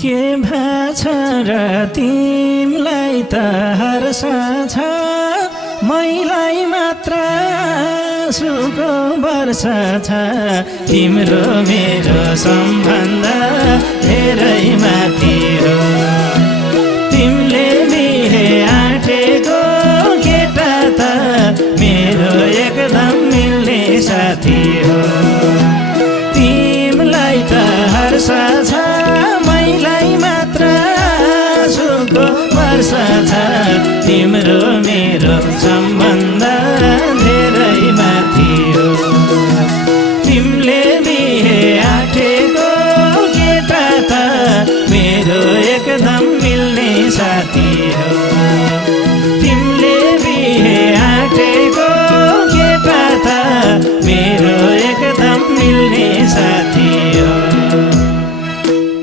के भाछ र तिमलाई त हर्ष छ मैलाई मात्र सुको वर्ष छ तिम्रो मेरो सम्बन्ध धेरै माथि हो तिमीले बिहे आँटेको केटा त मेरो एकदम मिल्ने साथी हो तिमीलाई त हर्ष छ मैलाई मात्र सुको वर्ष छ तिम्रो मेरो सम्बन्ध